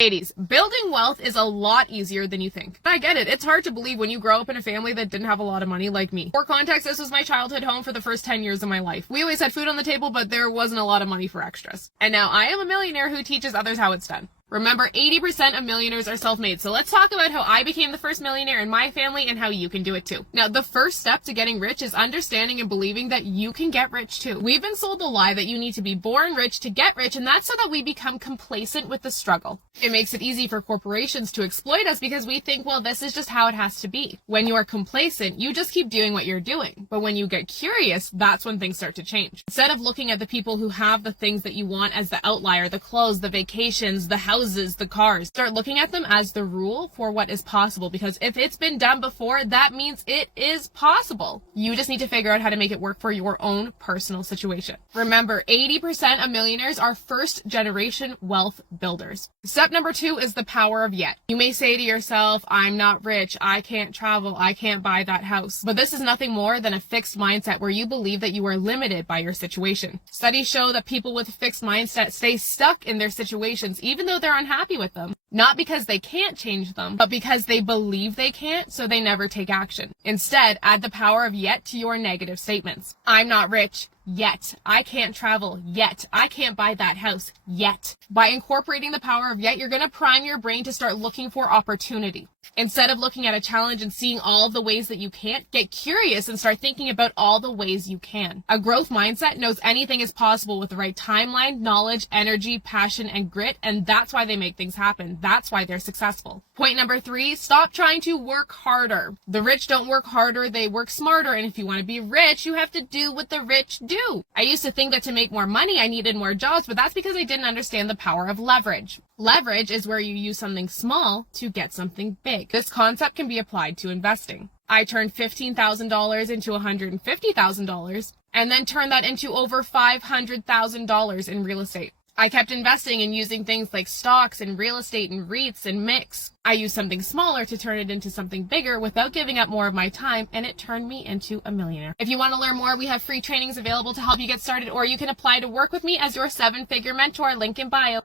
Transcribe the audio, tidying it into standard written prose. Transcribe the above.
Ladies, building wealth is a lot easier than you think. I get it. It's hard to believe when you grow up in a family that didn't have a lot of money like me. For context, this was my childhood home for the first 10 years of my life. We always had food on the table, but there wasn't a lot of money for extras. And now I am a millionaire who teaches others how it's done. Remember, 80% of millionaires are self-made, so let's talk about how I became the first millionaire in my family and how you can do it too. Now, the first step to getting rich is understanding and believing that you can get rich too. We've been sold the lie that you need to be born rich to get rich, and that's so that we become complacent with the struggle. It makes it easy for corporations to exploit us because we think, well, this is just how it has to be. When you are complacent, you just keep doing what you're doing. But when you get curious, that's when things start to change. Instead of looking at the people who have the things that you want as the outlier, the clothes, the vacations, the houses, the cars, start looking at them as the rule for what is possible, because if it's been done before, that means it is possible. You just need to figure out how to make it work for your own personal situation. Remember, 80% of millionaires are first generation wealth builders. Step number 2 is the power of yet. You may say to yourself, I'm not rich, I can't travel, I can't buy that house. But this is nothing more than a fixed mindset where you believe that you are limited by your situation. Studies show that people with a fixed mindset stay stuck in their situations even though they're unhappy with them. Not because they can't change them, but because they believe they can't, so they never take action. Instead, add the power of yet to your negative statements. I'm not rich. Yet. I can't travel. Yet. I can't buy that house. Yet. By incorporating the power of yet, you're going to prime your brain to start looking for opportunity. Instead of looking at a challenge and seeing all the ways that you can't, get curious and start thinking about all the ways you can. A growth mindset knows anything is possible with the right timeline, knowledge, energy, passion, and grit, and that's why they make things happen. That's why they're successful. Point number 3, stop trying to work harder. The rich don't work harder, they work smarter, and if you want to be rich, you have to do what the rich do. I used to think that to make more money, I needed more jobs, but that's because I didn't understand the power of leverage. Leverage is where you use something small to get something big. This concept can be applied to investing. I turned $15,000 into $150,000 and then turned that into over $500,000 in real estate. I kept investing and using things like stocks and real estate and REITs and mix. I used something smaller to turn it into something bigger without giving up more of my time, and it turned me into a millionaire. If you want to learn more, we have free trainings available to help you get started, or you can apply to work with me as your 7-figure mentor. Link in bio.